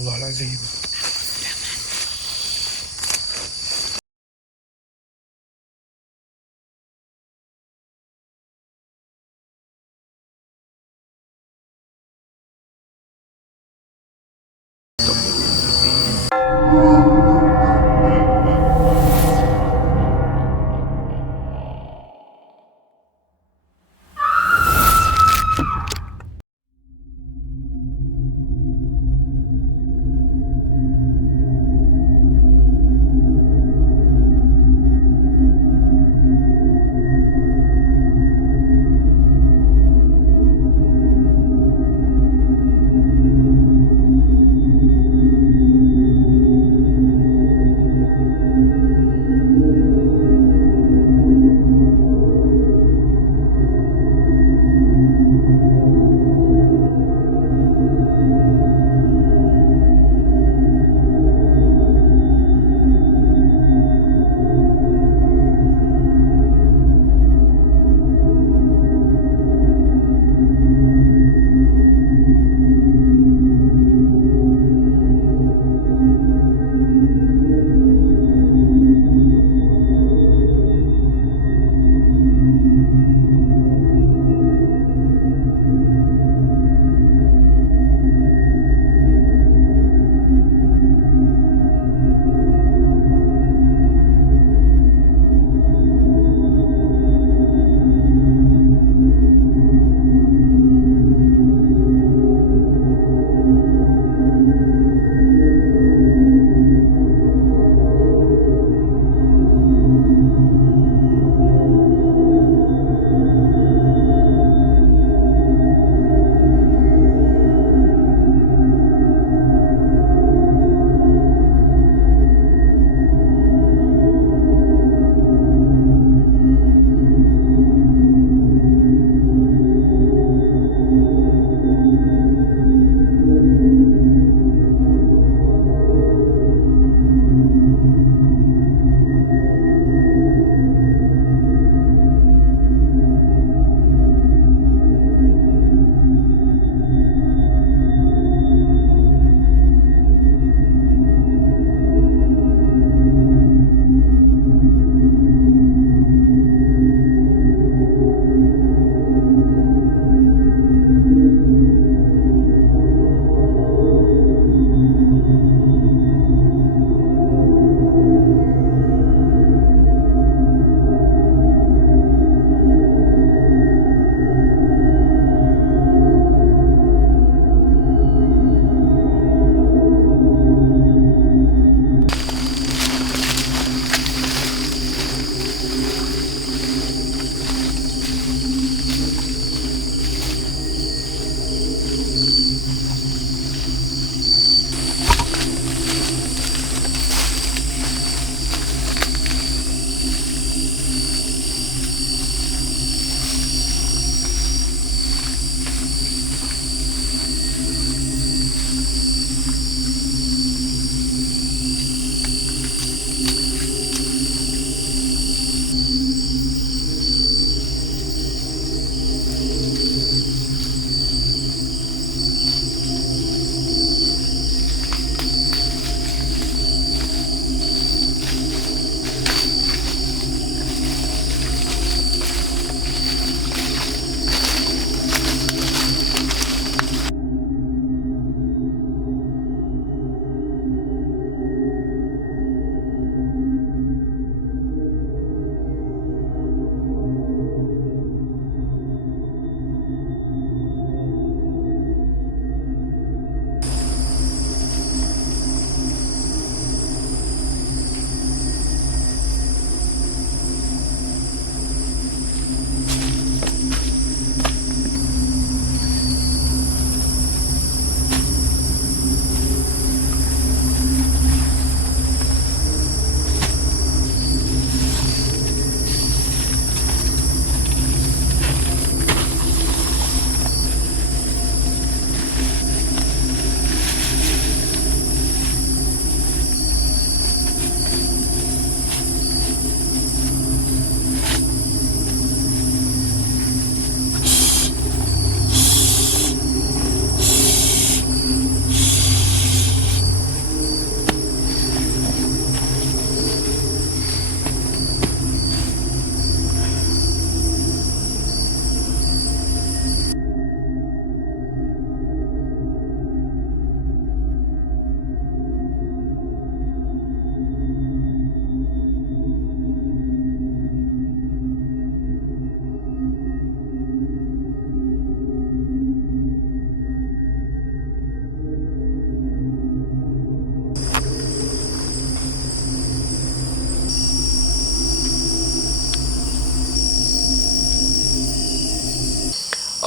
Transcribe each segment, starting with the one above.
الله العظيم.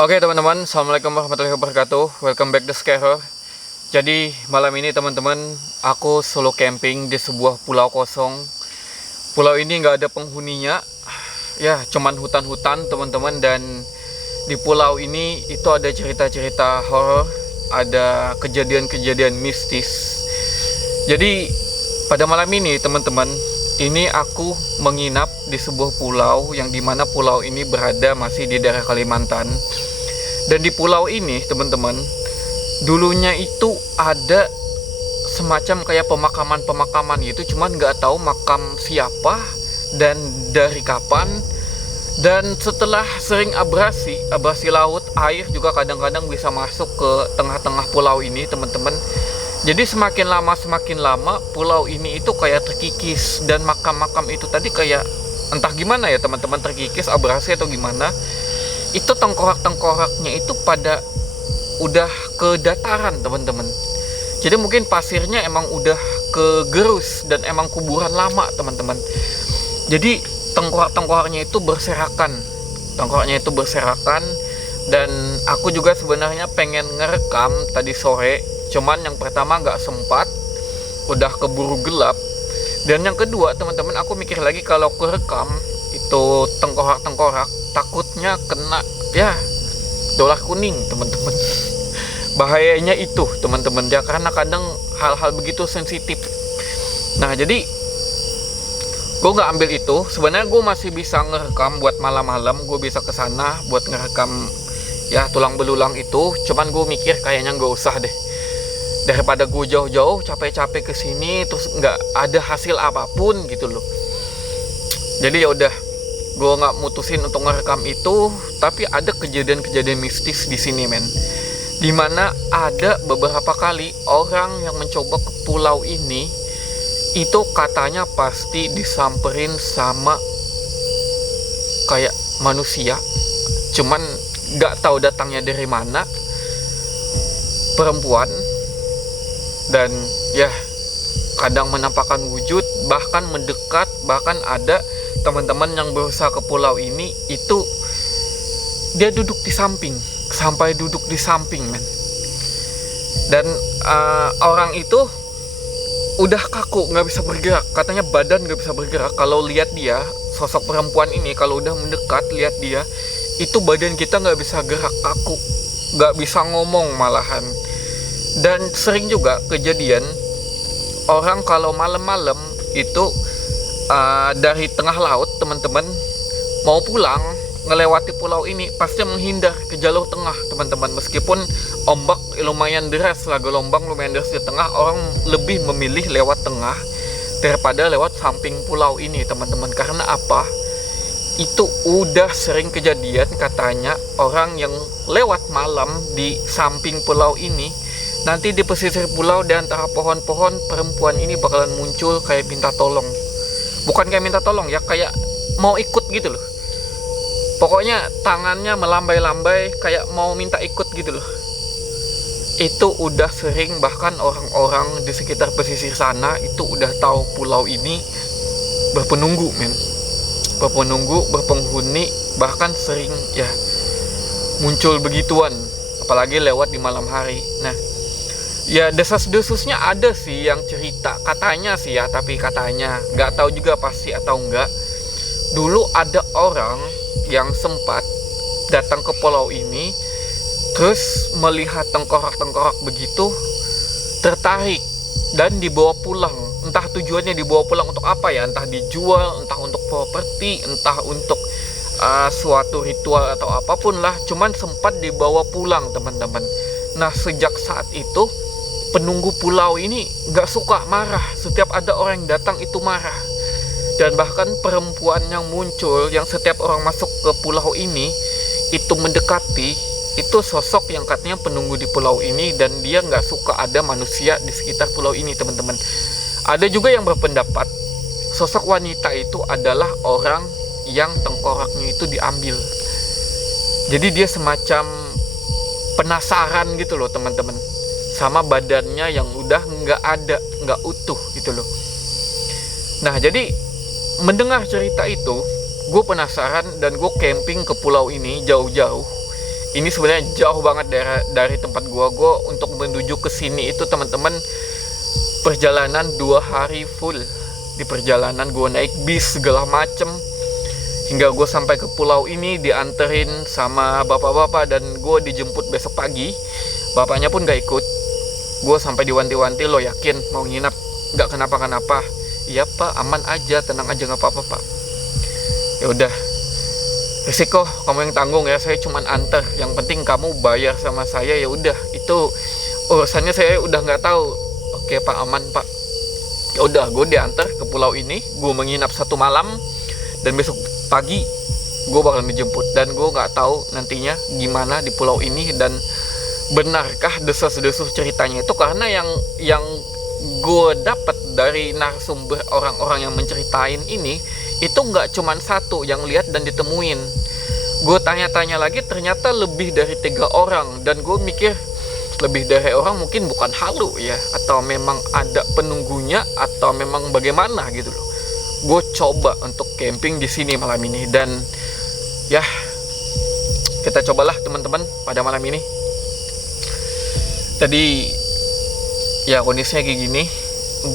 Oke teman-teman, Assalamualaikum warahmatullahi wabarakatuh. Welcome back to Scarer. Jadi malam ini teman-teman, aku solo camping di sebuah pulau kosong. Pulau ini nggak ada penghuninya, ya cuman hutan-hutan teman-teman. Dan di pulau ini itu ada cerita-cerita horor, ada kejadian-kejadian mistis. Jadi pada malam ini teman-teman, ini aku menginap di sebuah pulau yang dimana pulau ini berada masih di daerah Kalimantan. Dan di pulau ini teman-teman, dulunya itu ada semacam kayak pemakaman-pemakaman gitu, cuman nggak tahu makam siapa dan dari kapan. Dan setelah sering abrasi laut, air juga kadang-kadang bisa masuk ke tengah-tengah pulau ini teman-teman. Jadi semakin lama pulau ini itu kayak terkikis, dan makam-makam itu tadi kayak entah gimana ya teman-teman, terkikis, abrasi atau gimana. Itu tengkorak-tengkoraknya itu pada udah ke dataran teman-teman. Jadi mungkin pasirnya emang udah kegerus dan emang kuburan lama teman-teman. Jadi tengkorak-tengkoraknya itu berserakan. Dan aku juga sebenarnya pengen ngerekam tadi sore, cuman yang pertama nggak sempat, udah keburu gelap. Dan yang kedua teman-teman, aku mikir lagi kalau aku rekam itu tengkorak-tengkorak, takutnya kena ya dolar kuning teman-teman. Bahayanya itu teman-teman ya, karena kadang hal-hal begitu sensitif. Nah jadi gue nggak ambil itu. Sebenarnya gue masih bisa ngerekam buat malam-malam, gue bisa kesana buat ngerekam ya tulang belulang itu. Cuman gue mikir kayaknya nggak usah deh, daripada gue jauh-jauh capek-capek kesini terus nggak ada hasil apapun gitu loh. Jadi ya udah, gue nggak mutusin untuk ngerekam itu. Tapi ada kejadian-kejadian mistis di sini men, dimana ada beberapa kali orang yang mencoba ke pulau ini itu katanya pasti disamperin sama kayak manusia, cuman nggak tahu datangnya dari mana, perempuan. Dan ya kadang menampakkan wujud, bahkan mendekat. Bahkan ada teman-teman yang berusaha ke pulau ini itu dia duduk di samping, sampai duduk di samping men. Dan orang itu udah kaku, nggak bisa bergerak, katanya badan nggak bisa bergerak. Kalau lihat dia, sosok perempuan ini kalau udah mendekat lihat dia, itu badan kita nggak bisa gerak, kaku, nggak bisa ngomong malahan. Dan sering juga kejadian orang kalau malam-malam itu dari tengah laut teman-teman mau pulang, ngelewati pulau ini pasti menghindar ke jalur tengah teman-teman. Meskipun ombak lumayan deras lah, gelombang lumayan deras di tengah, orang lebih memilih lewat tengah daripada lewat samping pulau ini teman-teman. Karena apa? Itu udah sering kejadian katanya orang yang lewat malam di samping pulau ini, nanti di pesisir pulau di antara pohon-pohon, perempuan ini bakalan muncul kayak minta tolong. Bukan kayak minta tolong ya, kayak mau ikut gitu loh. Pokoknya tangannya melambai-lambai kayak mau minta ikut gitu loh. Itu udah sering, bahkan orang-orang di sekitar pesisir sana itu udah tahu pulau ini berpenunggu men. Berpenunggu, berpenghuni, bahkan sering ya muncul begituan, apalagi lewat di malam hari. Nah ya desas-desusnya ada sih yang cerita, katanya sih ya, tapi katanya nggak tahu juga pasti atau enggak. Dulu ada orang yang sempat datang ke pulau ini, terus melihat tengkorak-tengkorak begitu, tertarik dan dibawa pulang. Entah tujuannya dibawa pulang untuk apa ya, entah dijual, entah untuk properti, entah untuk suatu ritual atau apapun lah. Cuman sempat dibawa pulang teman-teman. Nah sejak saat itu penunggu pulau ini gak suka, marah. Setiap ada orang yang datang itu marah. Dan bahkan perempuan yang muncul, yang setiap orang masuk ke pulau ini itu mendekati, itu sosok yang katanya penunggu di pulau ini. Dan dia nggak suka ada manusia di sekitar pulau ini teman-teman. Ada juga yang berpendapat sosok wanita itu adalah orang yang tengkoraknya itu diambil. Jadi dia semacam penasaran gitu loh teman-teman, sama badannya yang udah nggak ada, nggak utuh gitu loh. Nah jadi mendengar cerita itu, gue penasaran dan gue camping ke pulau ini jauh-jauh. ini sebenarnya jauh banget dari tempat gua untuk menuju ke sini itu teman-teman perjalanan 2 hari full. Di perjalanan gua naik bis segala macem hingga gue sampai ke pulau ini, dianterin sama bapak-bapak dan gue dijemput besok pagi. Bapaknya pun gak ikut. Gue sampai diwanti-wanti, lo yakin mau nginap? Gak kenapa-kenapa? Iya pak, aman aja, tenang aja, gak apa-apa pak. Ya udah, risiko kamu yang tanggung ya, saya cuman antar. Yang penting kamu bayar sama saya, ya udah. Itu urusannya saya udah nggak tahu. Oke pak, aman pak. Ya udah, gue diantar ke pulau ini. Gue menginap 1 malam dan besok pagi gue bakalan dijemput. Dan gue nggak tahu nantinya gimana di pulau ini dan benarkah desas-desus ceritanya itu, karena yang gue dapat dari narasumber orang-orang yang menceritain ini itu nggak cuman satu yang lihat dan ditemuin. Gue tanya-tanya lagi, ternyata lebih dari 3 orang. Dan gue mikir lebih dari orang mungkin bukan halu ya, atau memang ada penunggunya, atau memang bagaimana gitu loh. Gue coba untuk camping di sini malam ini dan ya kita cobalah teman-teman pada malam ini. Tadi ya kondisinya kayak gini.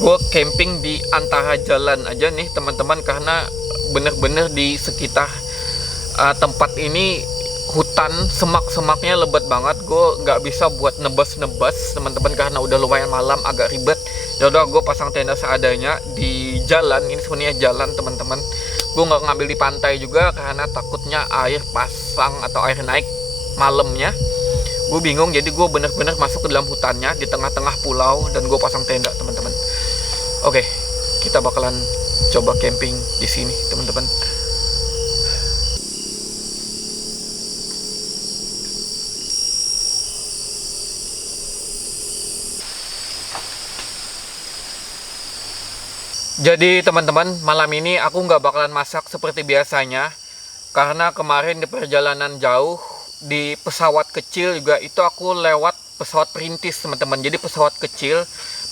Gue camping di antara jalan aja nih teman-teman, karena bener-bener di sekitar tempat ini hutan, semak-semaknya lebat banget. Gue nggak bisa buat nebas-nebas teman-teman karena udah lumayan malam, agak ribet. Ya udah, gue pasang tenda seadanya di jalan. Ini sebenarnya jalan teman-teman. Gue nggak ngambil di pantai juga karena takutnya air pasang atau air naik malamnya. Gue bingung, jadi gue bener-bener masuk ke dalam hutannya di tengah-tengah pulau dan gue pasang tenda teman-teman. Oke, kita bakalan coba camping di sini teman-teman. Jadi teman-teman, malam ini aku nggak bakalan masak seperti biasanya, karena kemarin di perjalanan jauh di pesawat kecil juga itu aku lewat pesawat perintis teman-teman. Jadi pesawat kecil,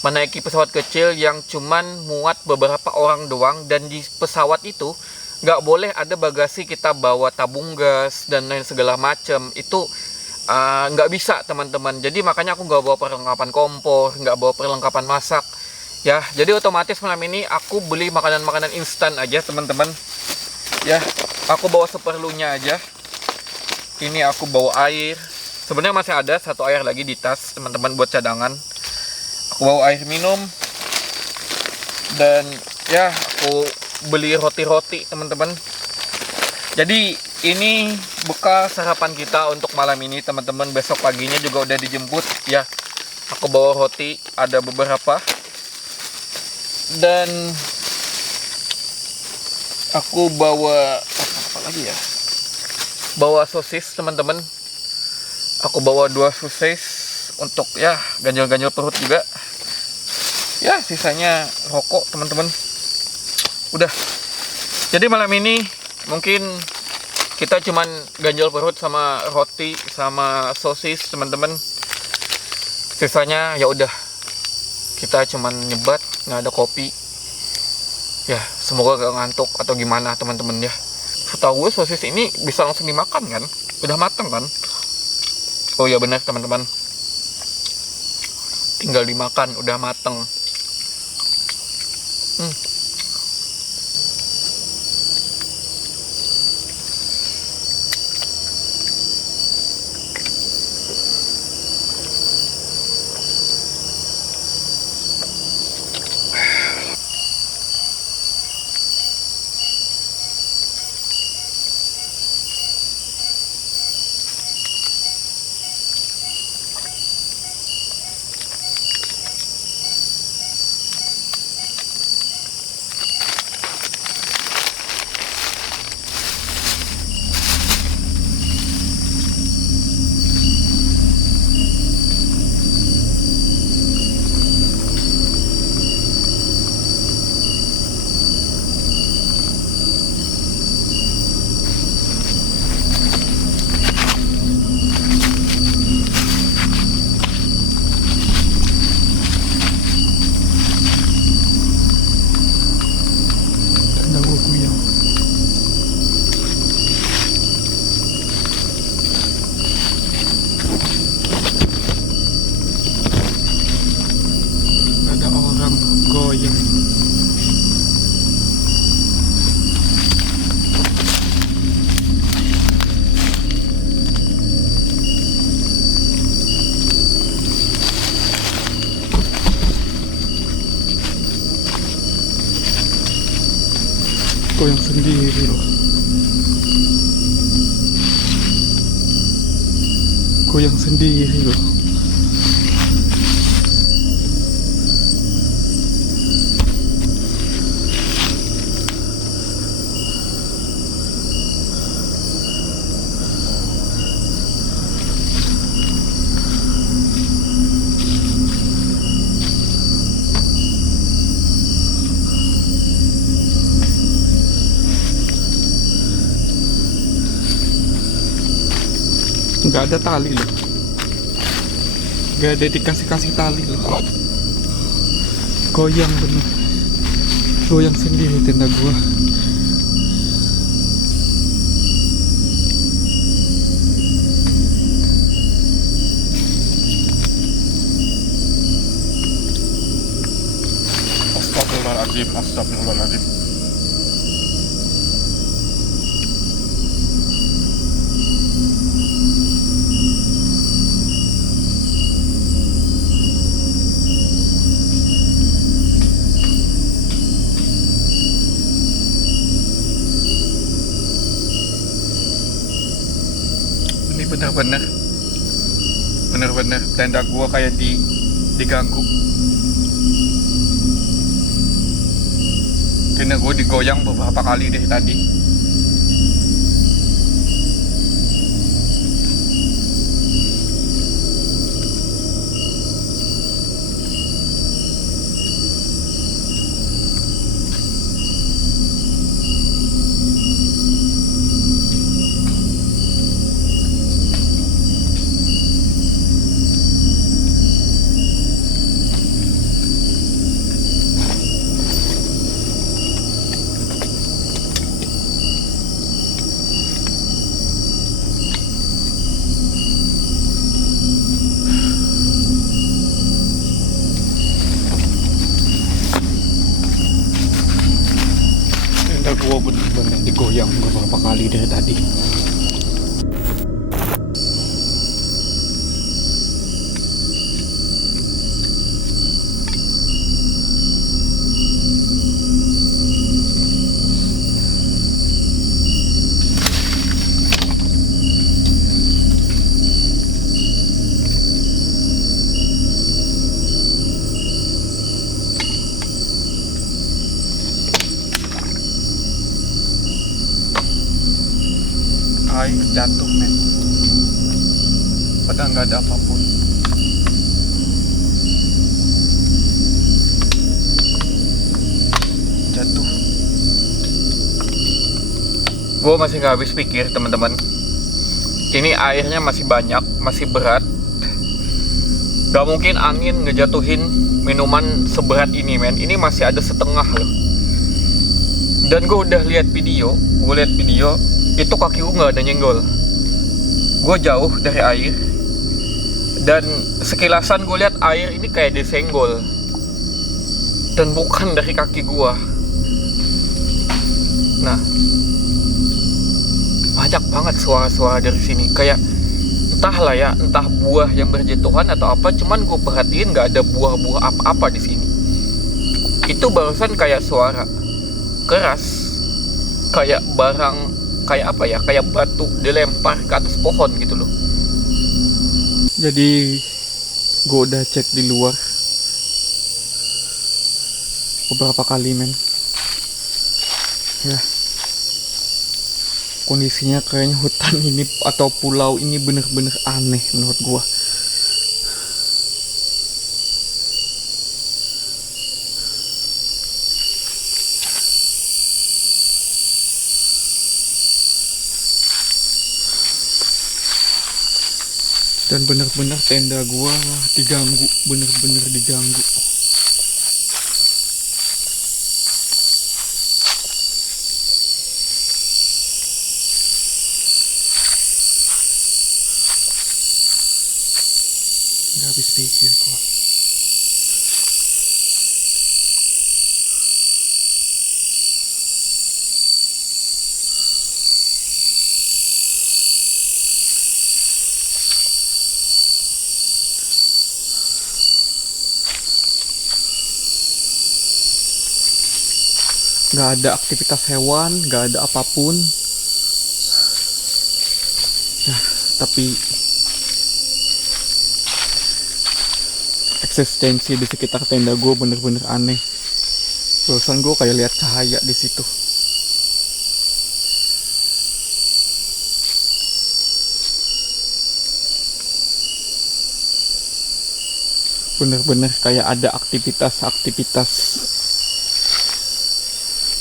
menaiki pesawat kecil yang cuman muat beberapa orang doang, dan di pesawat itu nggak boleh ada bagasi kita bawa tabung gas dan lain segala macam. Itu nggak bisa teman-teman. Jadi makanya aku nggak bawa perlengkapan kompor, nggak bawa perlengkapan masak. Ya, jadi otomatis malam ini aku beli makanan-makanan instan aja teman-teman. Ya, aku bawa seperlunya aja. Ini aku bawa air. Sebenarnya masih ada 1 air lagi di tas teman-teman buat cadangan. Aku bawa air minum. Dan ya, aku beli roti-roti teman-teman. Jadi ini bekal sarapan kita untuk malam ini teman-teman. Besok paginya juga udah dijemput. Ya, aku bawa roti, ada beberapa. Dan aku bawa apa lagi ya? Bawa sosis teman-teman. Aku bawa 2 sosis untuk ya ganjel-ganjel perut juga. Ya sisanya rokok teman-teman. Udah. Jadi malam ini mungkin kita cuman ganjel perut sama roti sama sosis teman-teman. Sisanya ya udah. Kita cuman nyebat, nggak ada kopi. Ya, semoga gak ngantuk atau gimana teman-teman ya. Setahu gue sosis ini bisa langsung dimakan kan? Udah matang kan? Oh ya benar teman-teman. Tinggal dimakan, udah mateng. Goyang sendiri loh. Goyang sendiri loh. Nggak ada tali loh, nggak ada dikasih tali loh. Goyang bener, goyang sendiri tenda gua. Astagfirullahaladzim, astagfirullahaladzim. Ini bener-bener tenda gua kayak diganggu. Tenda gua digoyang beberapa kali deh tadi. Tenda gua bener-bener digoyang beberapa kali dari tadi. Air jatuh men, padahal nggak ada apapun. Jatuh. Gue masih nggak habis pikir teman-teman. Ini airnya masih banyak, masih berat. Gak mungkin angin ngejatuhin minuman seberat ini men. Ini masih ada setengah loh. Dan gue udah lihat video, itu kaki gue nggak ada nyenggol. Gue jauh dari air, dan sekilasan gue lihat air ini kayak disenggol, dan bukan dari kaki gue. Nah, banyak banget suara-suara dari sini. Kayak entahlah ya, entah buah yang berjatuhan atau apa. Cuman gue perhatiin nggak ada buah-buah apa-apa di sini. Itu barusan kayak suara keras, kayak barang, kayak apa ya, kayak batu dilempar ke atas pohon gitu loh. Jadi gue udah cek di luar beberapa kali men. Ya, kondisinya kayaknya hutan ini atau pulau ini bener-bener aneh menurut gua. Dan bener-bener tenda gua diganggu, bener-bener diganggu. Gak habis pikir gua. Nggak ada aktivitas hewan, nggak ada apapun. Ya, tapi eksistensi di sekitar tenda gue bener-bener aneh. Barusan gue kayak lihat cahaya di situ. Bener-bener kayak ada aktivitas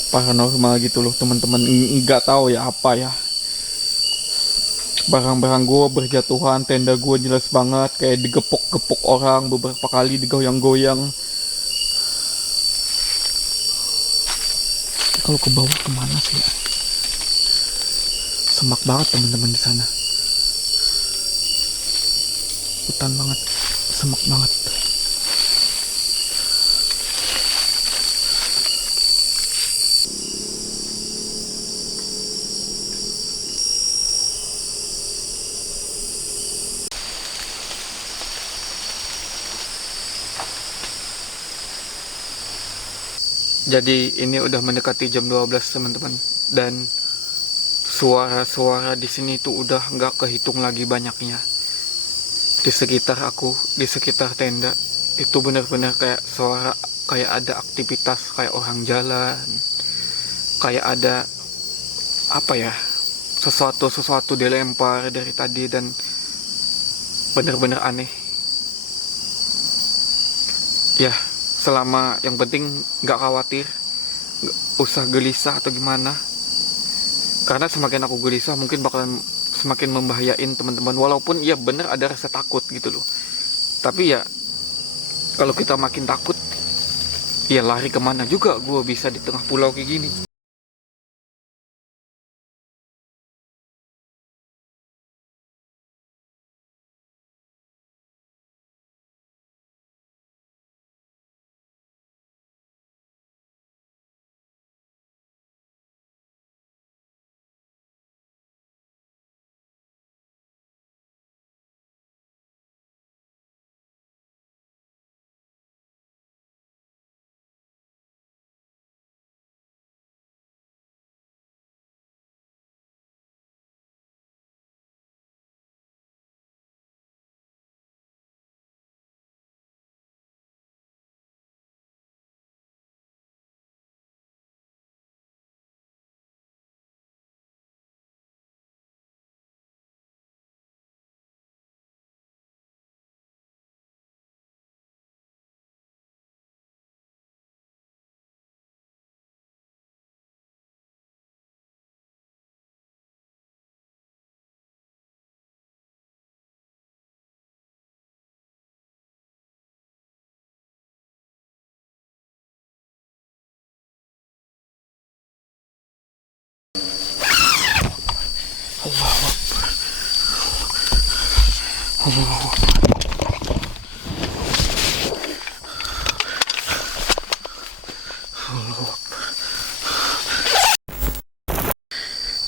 paranormal gitu loh teman-teman. Nggak tahu ya apa ya. Barang-barang gue berjatuhan, tenda gue jelas banget kayak digepok-gepok orang, beberapa kali digoyang-goyang. Kalau ke bawah kemana sih? Semak banget teman-teman di sana. Hutan banget, semak banget. Jadi ini udah mendekati jam 12 teman-teman, dan suara-suara di sini tuh udah nggak kehitung lagi banyaknya. Di sekitar aku, di sekitar tenda itu benar-benar kayak suara, kayak ada aktivitas, kayak orang jalan, kayak ada apa ya, sesuatu dilempar dari tadi, dan benar-benar aneh. Ya, selama yang penting nggak khawatir, nggak usah gelisah atau gimana, karena semakin aku gelisah mungkin bakalan semakin membahayain teman-teman. Walaupun ya bener ada rasa takut gitu loh, tapi ya kalau kita makin takut, ya lari kemana juga gue bisa di tengah pulau kayak gini.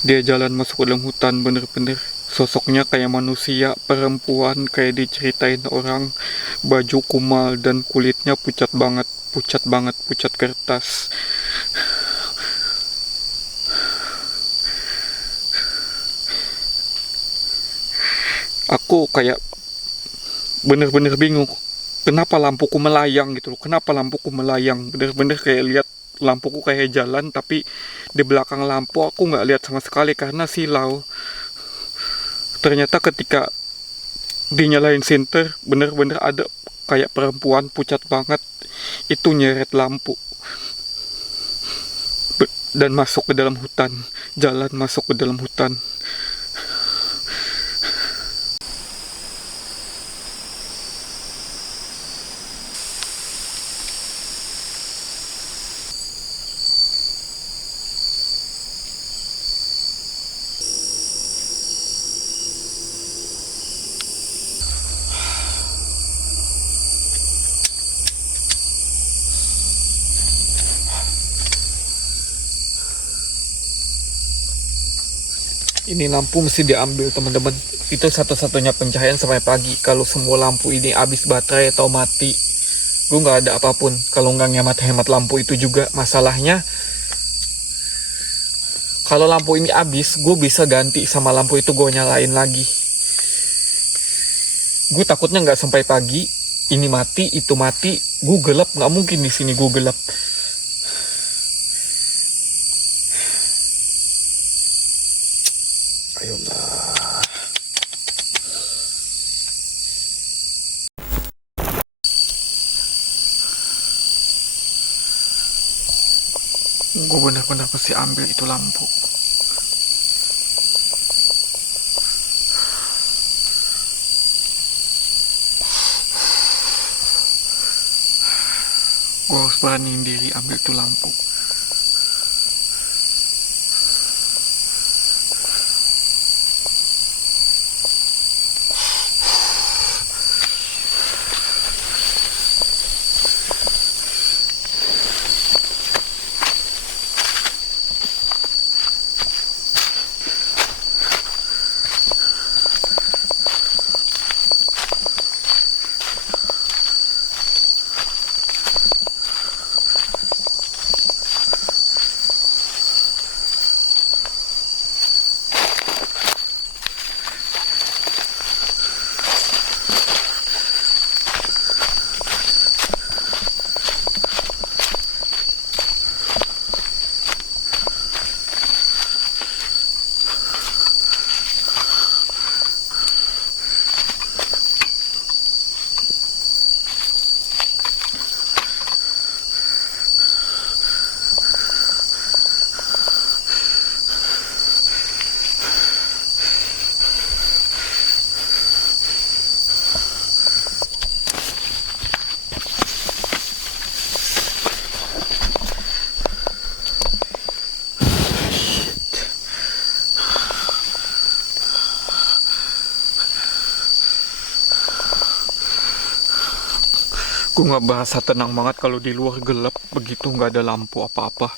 Dia jalan masuk ke dalam hutan, bener-bener sosoknya kayak manusia, perempuan, kayak diceritain orang, baju kumal dan kulitnya pucat banget, pucat kertas. Aku kayak bener-bener bingung, kenapa lampuku melayang gitu loh, kenapa lampuku melayang, bener-bener kayak lihat lampuku kayak jalan, tapi di belakang lampu aku nggak lihat sama sekali karena silau. Ternyata ketika dinyalain sinter, bener-bener ada kayak perempuan pucat banget itu nyeret lampu dan masuk ke dalam hutan, jalan masuk ke dalam hutan. Ini lampu mesti diambil teman-teman. Itu satu-satunya pencahayaan sampai pagi. Kalau semua lampu ini habis baterai atau mati, gue nggak ada apapun. Kalau nggak hemat lampu itu juga masalahnya. Kalau lampu ini habis, gue bisa ganti sama lampu itu gue nyalain lagi. Gue takutnya nggak sampai pagi, ini mati, itu mati, gue gelap, nggak mungkin di sini gue gelap. Ayolah. Gue benar-benar mesti ambil itu lampu. Gue harus beraniin diri ambil itu lampu. Gue nggak bahasa tenang banget kalau di luar gelap begitu, nggak ada lampu apa-apa.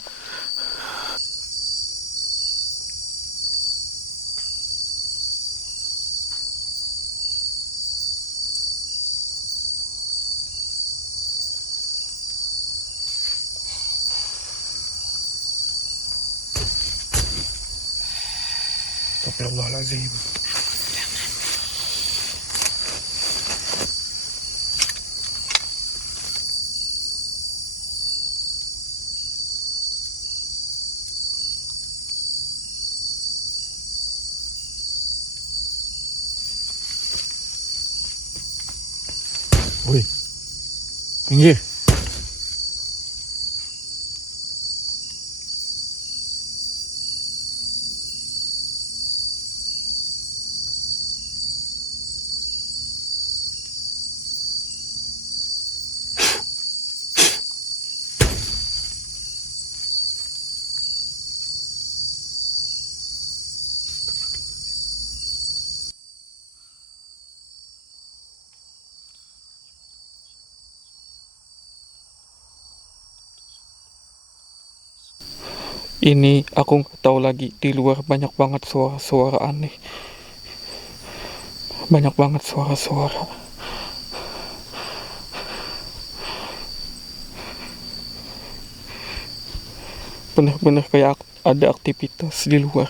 Astagfirullahaladzim. Woi, pinggir. Ini aku nggak tahu lagi, di luar banyak banget suara-suara aneh. Banyak banget suara-suara. Bener-bener kayak ada aktivitas di luar.